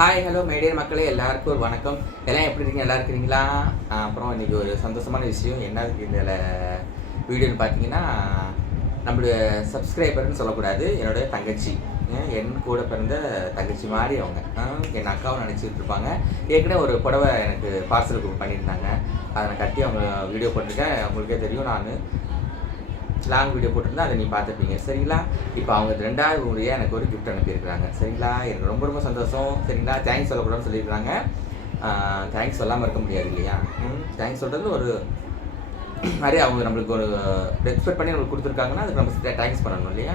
Hi hello my dear மக்களே எல்லாருக்கும் ஒரு வணக்கம். எல்லாம் எப்படி இருக்கீங்க? நல்லா இருக்கிறீங்களா? அப்புறம் இன்றைக்கி ஒரு சந்தோஷமான விஷயம். என்ன இதில் வீடியோன்னு பார்த்தீங்கன்னா நம்மளுடைய சப்ஸ்கிரைபர்னு சொல்லக்கூடாது. என்னுடைய தங்கச்சி. என் கூட பிறந்த தங்கச்சி மாதிரி அவங்க. என் அக்காவும் நினச்சிக்கிட்டு இருப்பாங்க. ஏற்கனவே ஒரு புடவை எனக்கு பார்சல் பண்ணியிருந்தாங்க. அதை நான் கட்டி அவங்க வீடியோ போட்டிருக்கேன். உங்களுக்கே தெரியும் நான். லாங் வீடியோ போட்டிருந்தா அதை நீ பார்த்துப்பீங்க சரிங்களா? இப்போ அவங்க ரெண்டாவது முறையாக எனக்கு ஒரு கிஃப்ட் அனுப்பியிருக்கிறாங்க. சரிங்களா? எனக்கு ரொம்ப ரொம்ப சந்தோஷம். சரிங்களா? தேங்க்ஸ் சொல்லக்கூடாதுன்னு சொல்லியிருக்காங்க தேங்க்ஸ் சொல்லாமல் இருக்க முடியாது இல்லையா? ம் தேங்க்ஸ் சொல்கிறது ஒரு நிறைய அவங்க நம்மளுக்கு ஒரு ரெஸ்பெக்ட் பண்ணி நம்மளுக்கு கொடுத்துருக்காங்கன்னா அதுக்கு நம்ம தேங்க்ஸ் பண்ணணும் இல்லையா?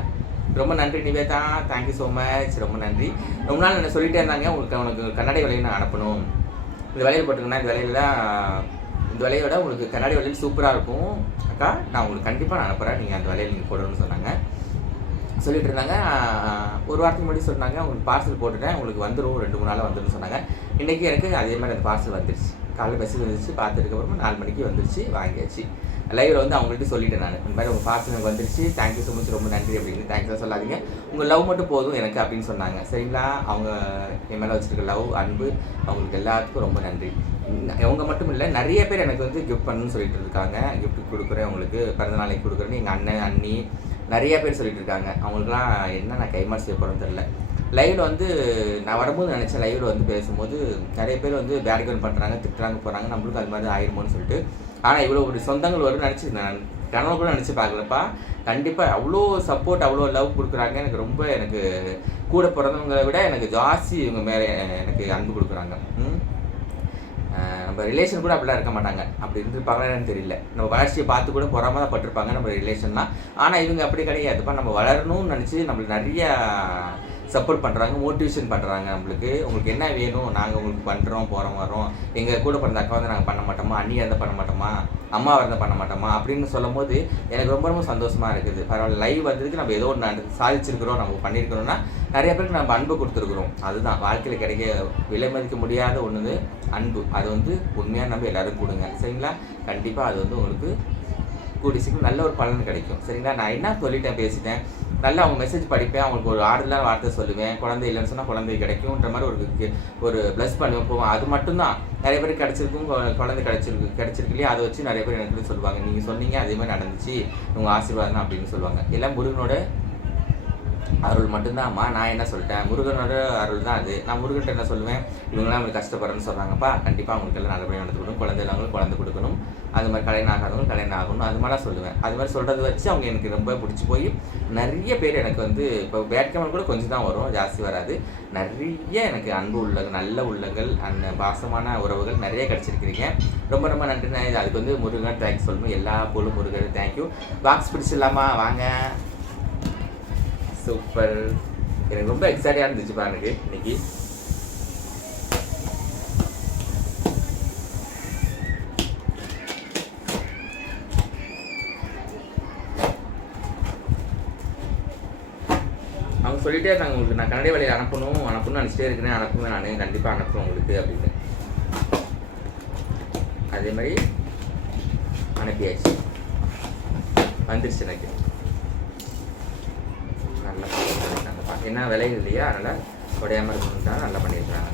ரொம்ப நன்றி நிவேதா. தேங்க்யூ ஸோ மச் ரொம்ப நன்றி. ரொம்ப நாள் என்ன சொல்லிகிட்டே இருந்தாங்க. உங்களுக்கு உனக்கு கண்ணாடி வலையை நான் அனுப்பணும். இந்த வலையில் போட்டுங்கன்னா இந்த வலையில தான் இந்த வலையோட உங்களுக்கு கண்ணாடி வலையில் சூப்பராக இருக்கும். அக்கா நான் உங்களுக்கு கண்டிப்பாக நான் அனுப்புகிறேன் நீங்கள் அந்த வலையில் நீங்கள் போடணும்னு சொன்னாங்க. சொல்லிட்டு இருந்தாங்க. ஒரு வாரத்துக்கு முன்னாடி சொன்னாங்க. உங்களுக்கு பார்சல் போட்டுட்டேன். உங்களுக்கு வந்துடும் ரெண்டு மூணு நாளில் வந்துடும் சொன்னாங்க. இன்றைக்கி எனக்கு அதே மாதிரி அந்த பார்சல் வந்துருச்சு. காலையில் மெசேஜ் வந்துருச்சு. பார்த்ததுக்கப்புறமா நாலு மணிக்கு வந்துருச்சு. வாங்கியாச்சு. லைவில் வந்து அவங்கள்ட்ட சொல்லிட்டேன் நான். இந்த மாதிரி உங்கள் பார்சல் எனக்கு வந்துருச்சு. தேங்க்யூ ஸோ மச் ரொம்ப நன்றி அப்படின்னு தேங்க்ஸ் சொல்லாதீங்க. உங்கள் லவ் மட்டும் போதும் எனக்கு அப்படின்னு சொன்னாங்க. சரிங்களா? அவங்க என் மேலே வச்சுருக்க லவ் அன்பு அவங்களுக்கு எல்லாத்துக்கும் ரொம்ப நன்றி. அவங்க மட்டும் இல்லை நிறைய பேர் எனக்கு வந்து கிஃப்ட் பண்ணணும்னு சொல்லிட்டு இருக்காங்க. கிஃப்ட் கொடுக்குறேன் உங்களுக்கு பிறந்த நாளைக்கு கொடுக்குறேன்னு எங்கள் அண்ணன் அண்ணி நிறைய பேர் சொல்லிட்டு இருக்காங்க. அவங்களுக்குலாம் என்ன நான் கைமாறு செய்ய போகிறேன்னு தெரில லைவில் வந்து நான் வரும்போது நினச்சேன் லைவில் வந்து பேசும்போது நிறைய பேர் வந்து பேட்கன் பண்ணுறாங்க திட்டுறாங்க போகிறாங்க நம்மளுக்கும் அது மாதிரி ஆயிருமோன்னு சொல்லிட்டு. ஆனால் இவ்வளோ ஒரு சொந்தங்கள் வரும்னு நினச்சி நான். கனவு கூட நினச்சி பார்க்கலப்பா. கண்டிப்பாக அவ்வளோ சப்போர்ட் அவ்வளோ லவ் கொடுக்குறாங்க. எனக்கு ரொம்ப எனக்கு கூட பிறந்தவங்களை விட எனக்கு ஜாஸ்தி இவங்க மேலே எனக்கு அன்பு கொடுக்குறாங்க. ம்? நம்ம ரிலேஷன் கூட அப்படிலாம் இருக்க மாட்டாங்க. அப்படி இருந்திருப்பாங்கன்னு தெரியல. நம்ம வளர்ச்சியை பார்த்து கூட பொறாமல் தான் பட்டிருப்பாங்க நம்ம ரிலேஷன்லாம் ஆனால் இவங்க அப்படி கிடையாதுப்பா நம்ம வளரணும்னு நினச்சி நம்மளுக்கு நிறைய சப்போர்ட் பண்ணுறாங்க மோட்டிவேஷன் பண்ணுறாங்க நம்மளுக்கு. உங்களுக்கு என்ன வேணும் நாங்கள் உங்களுக்கு பண்ணுறோம் போகிறோம் வரோம் எங்கள் கூட பிறந்த அக்கா வந்து நாங்கள் பண்ண மாட்டோமா? அண்ணியாக இருந்தால் பண்ண மாட்டோமா? அம்மா இருந்தால் பண்ண மாட்டோமா? அப்படின்னு சொல்லும் போது எனக்கு ரொம்ப ரொம்ப சந்தோஷமாக இருக்குது. பரவாயில்ல லைவ் வந்ததுக்கு நம்ம ஏதோ ஒன்று சாதிச்சிருக்கிறோம் நம்ம பண்ணியிருக்கிறோம்னா நிறைய பேருக்கு நம்ம அன்பு கொடுத்துருக்குறோம். அதுதான் வாழ்க்கையில் கிடைக்க விலை மதிக்க முடியாத ஒன்று அன்பு. அது வந்து உண்மையாக நம்ம எல்லோரும் கொடுங்க. சரிங்களா? கண்டிப்பாக அது வந்து உங்களுக்கு கூடி சீக்கிரம் நல்ல ஒரு பலன் கிடைக்கும். சரிங்களா? நான் என்ன சொல்லிட்டேன் பேசிட்டேன். நல்லா அவங்க மெசேஜ் படிப்பேன் அவங்களுக்கு ஒரு ஆறுதலான வார்த்தை சொல்லுவேன். குழந்தை இல்லைன்னு சொன்னால் குழந்தை கிடைக்கும்ன்ற மாதிரி ஒரு ஒரு ப்ளஸ் பண்ணுவேன் போவோம் அது மட்டும்தான். நிறைய பேர் கிடச்சிருக்கும் குழந்தை கிடச்சிருக்கு கிடச்சிருக்கு இல்லையா? அதை வச்சு நிறைய பேர் எனக்கு சொல்லுவாங்க. நீங்கள் சொன்னீங்க அதே மாதிரி நடந்துச்சு. உங்கள் ஆசீர்வாதம் அப்படின்னு சொல்லுவாங்க. எல்லாம் முருகனோட அருள் மட்டும்தான் நான் என்ன சொல்லிட்டேன்? முருகனோட அருள் தான் அது. நான் முருகன்ட்ட என்ன சொல்லுவேன்? இவங்களாம் அவங்களுக்கு கஷ்டப்படுறேன்னு சொல்கிறாங்கப்பா கண்டிப்பாக அவங்களுக்கு எல்லாம் நல்லபடியாக நடந்து கொடுக்கணும் குழந்தை இல்லாமல் குழந்தை கொடுக்கணும். அது மாதிரி கல்யாணம் ஆகாதவங்க கல்யாணம் ஆகணும். அது மாதிரிலாம் சொல்லுவேன். அது மாதிரி சொல்கிறத வச்சு அவங்க எனக்கு ரொம்ப பிடிச்சி போய் நிறைய பேர் எனக்கு வந்து இப்போ வேட்கமல் கூட கொஞ்சம் தான் வரும் ஜாஸ்தி வராது. நிறைய எனக்கு அன்பு உள்ள நல்ல உள்ளங்கள் அந்த பாசமான உறவுகள் நிறைய கிடச்சிருக்கிறீங்க. ரொம்ப ரொம்ப நன்றி அதுக்கு வந்து முருகன் தேங்க்ஸ் சொல்லணும். எல்லா பொருளும் முருகன் தேங்க்யூ பாக்ஸ் பிடிச்சிடலாமா? வாங்க. சூப்பர் எனக்கு ரொம்ப எக்ஸைட்டாக இருந்துச்சு பாருங்க இன்னைக்கு. சொல்லிட்டே இருக்காங்க உங்களுக்கு. நான் கன்னட வேலையை அனுப்பணும் அனுப்பணும்னு நினச்சிட்டே இருக்கிறேன். அனுப்புவேன் நான். கண்டிப்பாக அனுப்புவேன் உங்களுக்கு அப்படின்னு. அதே மாதிரி அனுப்பியாச்சு. வந்துருச்சு எனக்கு. நல்லா பண்ணியிருக்காங்கப்பா என்ன விலை இல்லையா? அதனால் உடையாமல் இருக்கணும் தான் நல்லா பண்ணியிருக்காங்க.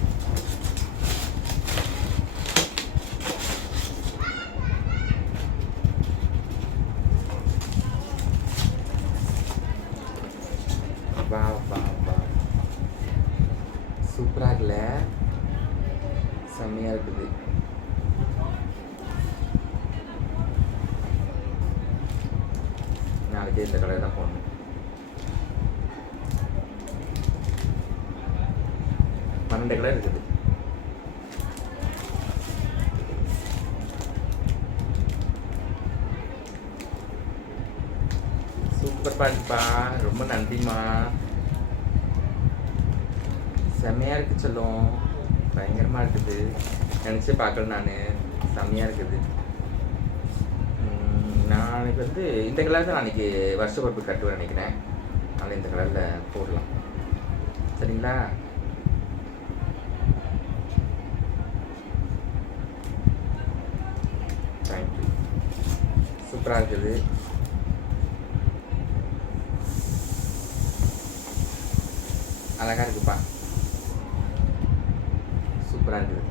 செம்மையாக இருக்குது நாளைக்கு இந்த கலர் தான் போடணும் பன்னெண்டு கலர் இருக்குது சூப்பர் பாட்டுப்பா ரொம்ப நன்றிம்மா செம்மையாக இருக்கு சொல்லும் பயங்கரமாக இருக்குது. நினச்சி பார்க்கல நான். செம்மையாக இருக்குது. நாளைக்கு வந்து இந்த கலர் தான் நாளைக்கு வருஷ பொறுப்பு கட்டுவேன் நினைக்கிறேன். அதனால் இந்த கலரில் போடலாம். சரிங்களா? தேங்க்யூ சூப்பராக இருக்குது. அழகாக இருக்குப்பா. சூப்பராக இருக்குது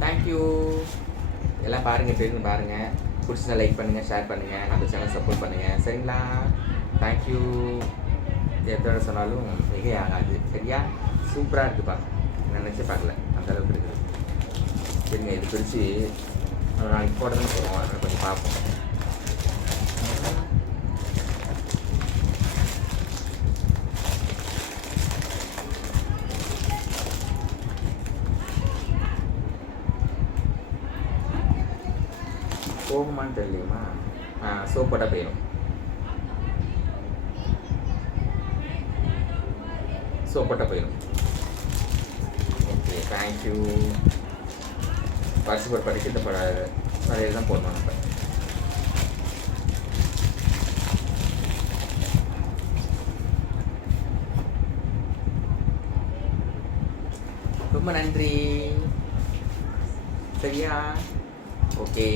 தேங்க்யூ எல்லாம் பாருங்கள் தெரிஞ்சு பாருங்கள் பிடிச்சதை லைக் பண்ணுங்கள் ஷேர் பண்ணுங்கள் நம்ம சேனல் சப்போர்ட் பண்ணுங்கள் சரிங்களா? தேங்க்யூ எத்தனை சொன்னாலும் மிகை ஆகாது சரியா சூப்பராக இருக்குப்பா நினச்சி பார்க்கல. அந்த அளவுக்கு இருக்குது சரிங்க இது பிரித்து ஒரு நாளைக்கு போட தான் போகிறோம் அதனால் கொஞ்சம் பார்ப்போம். போகுமான்னு தெரியலையுமா சோப் போட்டால் போயிடும். சோப் போட்டால் போயிடும். தேங்க்யூ பரிசு போட்டு படிக்கிட்ட பட நிறைய தான் போடணும் நம்ம ரொம்ப நன்றி. சரியா? ஓகே.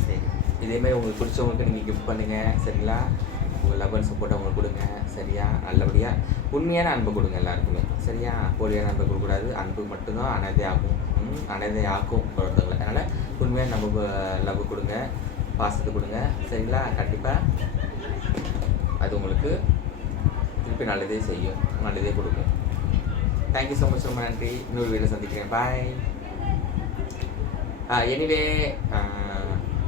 சரி. இதேமாதிரி உங்களுக்கு பிடிச்சவங்களுக்கு நீங்கள் கிஃப்ட் பண்ணுங்கள் சரிங்களா? உங்கள் லவ் அண்ட் சப்போர்ட் அவங்களுக்கு கொடுங்க. சரியா? நல்லபடியாக உண்மையான அன்பு கொடுங்க எல்லாருக்குமே. சரியா? போலியான அன்பு கொடுக்கக்கூடாது. அன்பு மட்டும்தான் அனதையாகும். ம், அனதையாக்கும் ஒருத்தவங்களை. அதனால் உண்மையான நம்ம லவ் கொடுங்க. பாசத்தை கொடுங்க. சரிங்களா? கண்டிப்பாக அது உங்களுக்கு திருப்பி நல்லதே செய்யும். நல்லதே கொடுக்கும். தேங்க்யூ ஸோ மச் ரொம்ப நன்றி. இன்னொரு வீடியோ சந்திக்கிறேன். பாய் எனிவே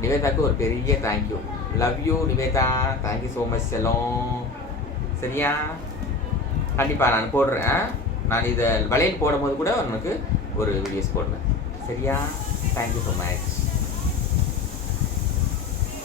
நிவேதாக்கு ஒரு பெரிய thank you love you Nivetha thank you so much செல்லம் சரியா? கண்டிப்பாக நான் போடுறேன். நான் இதை வளையல் போடும்போது கூட உனக்கு ஒரு வீடியோஸ் போடுறேன் சரியா? Thank you so much